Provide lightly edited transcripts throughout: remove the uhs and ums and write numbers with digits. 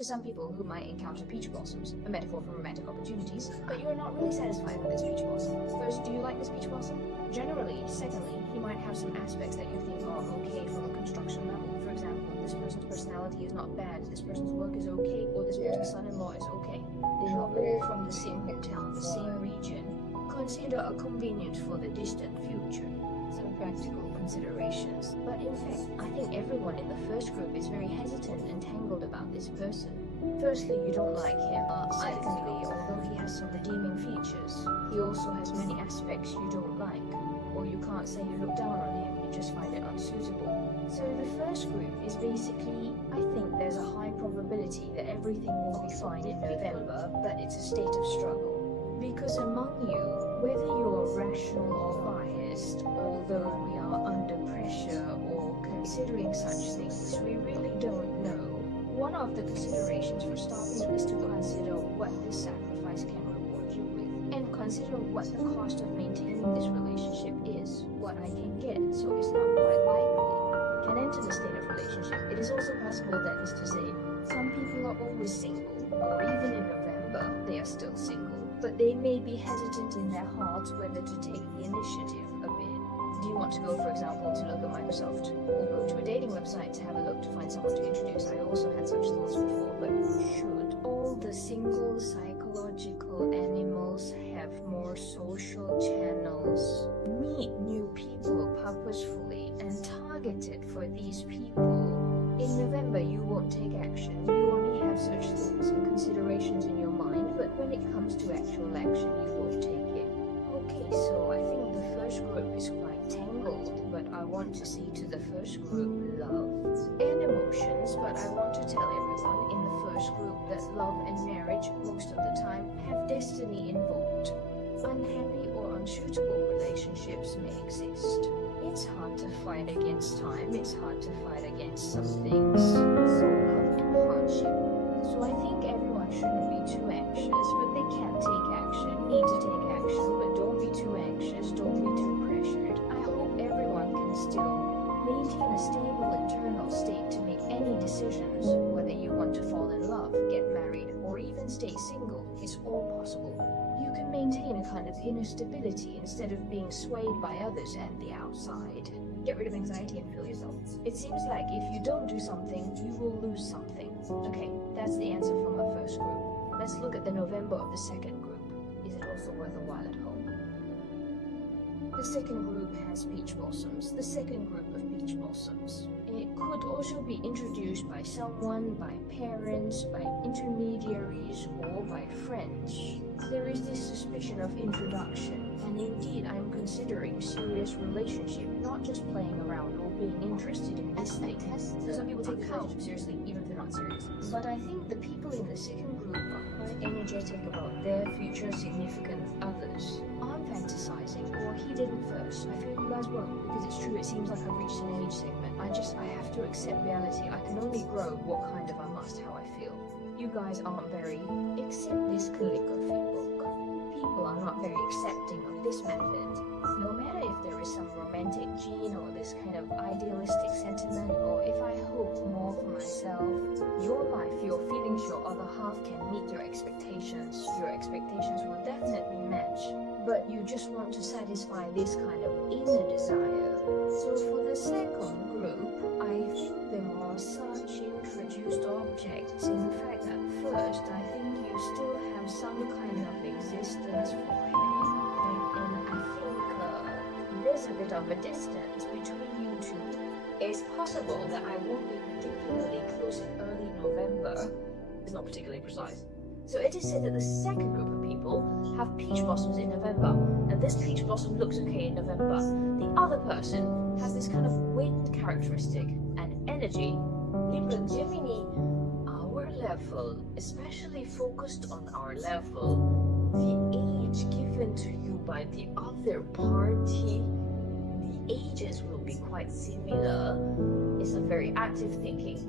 For some people who might encounter peach blossoms, a metaphor for romantic opportunities, but you are not really satisfied with this peach blossom. First, do you like this peach blossom? Generally, secondly, he might have some aspects that you think are okay from a construction level. For example, this person's personality is not bad, this person's work is okay, or this person's son-in-law is okay. They are all from the same hotel, the same region. Consider a convenient for the distant future. Some practical considerations. But in fact, I think everyone in the first group is very hesitant and tangled about this person. Firstly, you don't like him. Secondly, although he has some redeeming features, he also has many aspects you don't like. Or you can't say you look down on him, you just find it unsuitable. So the first group is basically, I think there's a high probability that everything will be fine in November, but it's a state of struggle. Because among you, whether you're rational or biased, although we are under pressure or considering such things, we really don't know. One of the considerations for starting is to consider what this sacrifice can reward you with, and consider what the cost of maintaining this relationship is, what I can get, so it's not quite likely can enter the state of relationship. It is also possible, that is to say, some people are always single, or even in November they are still single, but they may be hesitant in their hearts whether to take the initiative a bit. Do you want to go, for example, to look at Microsoft, or go to a dating website to have a look to find someone to introduce? I also had such thoughts before, but should all the single psychological animals have more social channels? Meet new people purposefully and target it for these people. In November, you won't take action. You only have such thoughts and considerations in your mind, but when it comes to actual action, you won't take it. Okay, so I think the first group is quite tangled, but I want to see to the first group love and emotions, but I want to tell everyone in the first group that love and marriage, most of the time, have destiny involved. Unhappy or unsuitable relationships may exist. It's hard to fight against time, it's hard to fight against some things. So love and hardship. So I think everyone shouldn't be too anxious, but they can take action, need to take action, but don't be too anxious, don't be too pressured. I hope everyone can still maintain a stable internal state to make any decisions, whether you want to fall in love, get married, or even stay single. It's all possible. You can maintain a kind of inner stability instead of being swayed by others and the outside. Get rid of anxiety and feel yourself. It seems like if you don't do something, you will lose something. Okay, that's the answer from the first group. Let's look at the November of the second group. Is it also worth a while at home? The second group has peach blossoms. The second group of peach blossoms. It could also be introduced by someone, by parents, by intermediaries, or by friends. There is this suspicion of introduction, and indeed I'm considering serious relationship, not just playing around or being interested in this thing. So some people take this relationship seriously, even if they're not serious. But I think the people in the second group are quite energetic about their future significant others. I'm fantasizing, or he didn't first. I feel you guys won't, because it's true, it seems like I've reached an age segment. I have to accept reality. I can only grow what kind of I must, how I feel. You guys aren't very, except this calligraphy book. People are not very accepting of this method. No matter if there is some romantic gene or this kind of idealistic sentiment, or if I hope more for myself, your life, your feelings, your other half can meet your expectations. Your expectations will definitely match, but you just want to satisfy this kind of inner desire. So for the second group, I think there are such introduced objects. In fact, at first, I think you still have some kind of existence for him. And I think there's a bit of a distance between you two. It's possible that I won't be particularly close in early November. It's not particularly precise. So it is said that the second group of people have peach blossoms in November, and this peach blossom looks okay in November. The other person has this kind of wind characteristic and energy. Libra Gemini, our level, especially focused on our level, the age given to you by the other party, the ages will be quite similar. It's a very active thinking,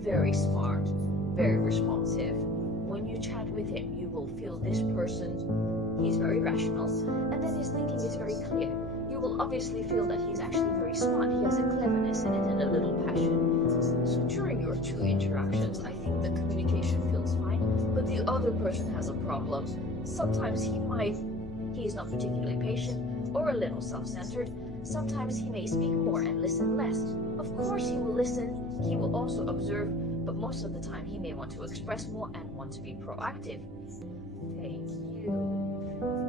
very smart, very responsive. When you chat with him, you will feel this person, he's very rational, and then his thinking is very clear. You will obviously feel that he's actually very smart. He has a cleverness in it and a little passion. So during your two interactions, I think the communication feels fine, but the other person has a problem. Sometimes he is not particularly patient or a little self-centered. Sometimes he may speak more and listen less. Of course he will listen, he will also observe, but most of the time he may want to express more and want to be proactive. Thank you.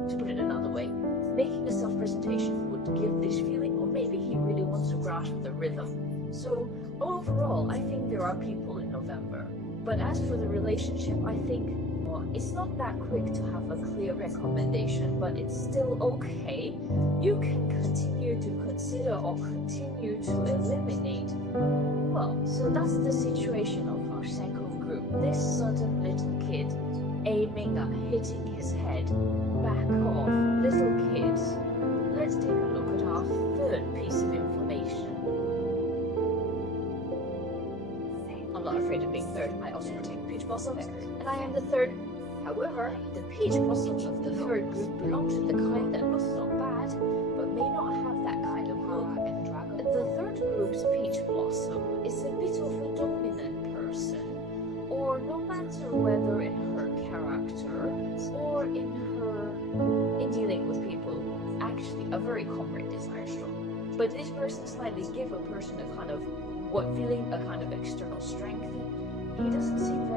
To put it another way, making a self-presentation would give this feeling, or maybe he really wants to grasp the rhythm. So overall, I think there are people in November. But as for the relationship, I think it's not that quick to have a clear recommendation, but it's still okay. You can continue to consider or continue to eliminate. Well, so that's the situation of our second group. This certain little kid aiming at hitting his head. Back off, little kids. Let's take a look at our third piece of information. I'm not afraid of being third. I also protect peach blossoms, and I am the third. However, the peach blossoms of the third group belong to the kind that looks not bad, but may not have that kind of look. The third group's peach blossom is a bit of a dominant person, or no matter whether in her character or in dealing with people, actually a very comrade desire strong. But this person slightly give a person a kind of a kind of external strength. He doesn't seem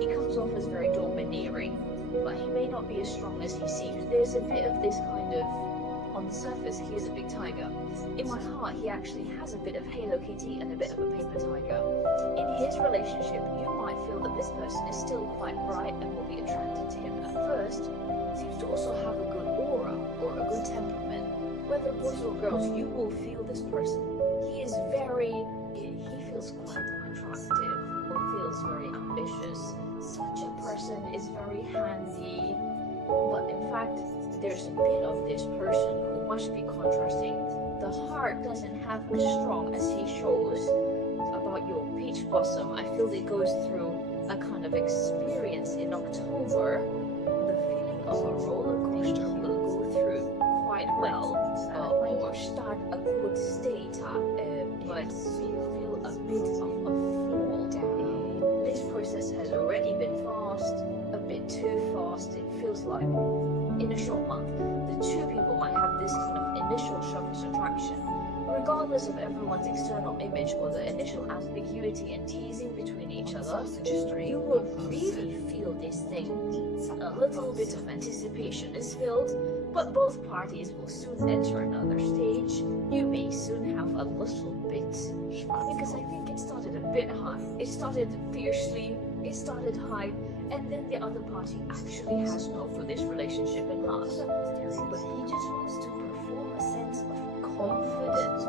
he comes off as very domineering, but he may not be as strong as he seems. There's a bit of this kind of, on the surface, he is a big tiger. In my heart, he actually has a bit of Hello Kitty and a bit of a paper tiger. In his relationship, you might feel that this person is still quite bright and will be attracted to him at first. Seems to also have a good aura or a good temperament. Whether boys or girls, you will feel this person. He feels quite attractive or feels very ambitious. Such a person is very handy, but in fact, there's a bit of this person who must be contrasting. The heart doesn't have as strong as he shows. About your peach blossom, I feel it goes through a kind of experience in October. The feeling of a roller coaster will go through quite well, or start a good state, but you feel a bit of a fall down. This process has already been fast, a bit too fast. It feels like in a short month, the two people might have this kind of initial surface attraction. Regardless of everyone's external image or the initial ambiguity and teasing between each other, you will really feel this thing. A little bit of anticipation is filled, but both parties will soon enter another stage. You may soon have a little bit, because I think it started a bit high. It started fiercely, it started high, and then the other party actually has no for this relationship in heart. But he just wants to perform a sense of confidence.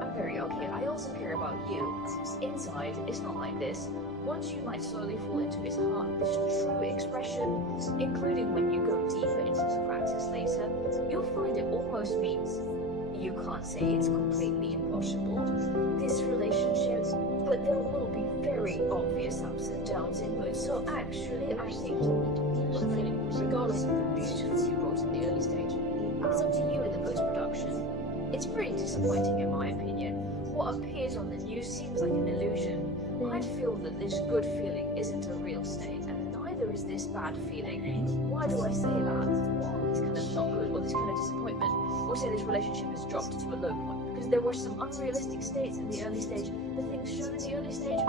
I'm very okay. I also care about you. Inside, it's not like this. Once you might slowly fall into his heart, this true expression, including when you go deeper into the practice later, you'll find it almost means you can't say it's completely impossible, this relationship, but there will be very obvious ups and downs in mood. So actually, I think, regardless of the beautiful you wrote in the early stage, it's up to you in the post-production. It's pretty disappointing in my opinion. What appears on the news seems like an illusion. I'd feel that this good feeling isn't a real state, and neither is this bad feeling. Why do I say that? Well, it's kind of not good, or this kind of disappointment, or say this relationship has dropped to a low point, because there were some unrealistic states in the early stage. The things shown in the early stage,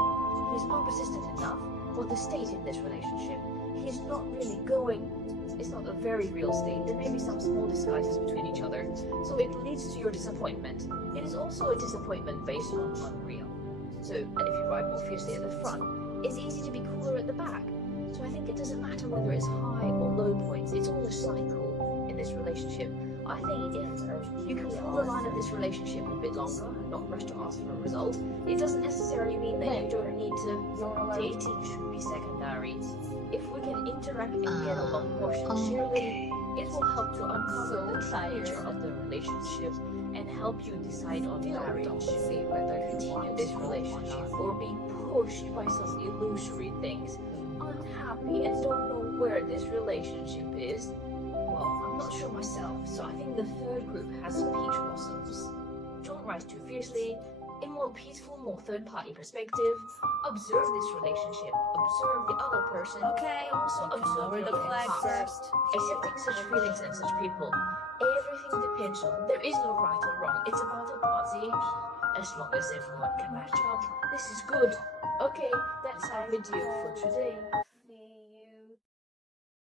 he's not persistent enough, or the state in this relationship, he's not really going. It's not a very real state. There may be some small disguises between each other, so it leads to your disappointment. It is also a disappointment based on unreal. So, and if you ride more fiercely at the front, it's easy to be cooler at the back. So I think it doesn't matter whether it's high or low points. It's all a cycle in this relationship. I think if you can pull the line of this relationship a bit longer and not rush to ask for a result, it doesn't necessarily mean that you don't need to. Dating should be secondary. If we can interact and get along more sincerely, it will help to uncover the true nature of the relationship and help you decide on marriage, whether continue this relationship or being pushed by some illusory things, unhappy and don't know where this relationship is. Well, I'm not sure myself, so I think the third group has peach blossoms. Don't rise too fiercely, in more peaceful, more third-party perspective. Observe this relationship, observe the other person, Okay, also you can observe lower your the own flag heart. first. Accepting such feelings and such people, everything depends on. There is no right or wrong. It's about the party. As long as everyone can match up, this is good. Okay, that's our video for today.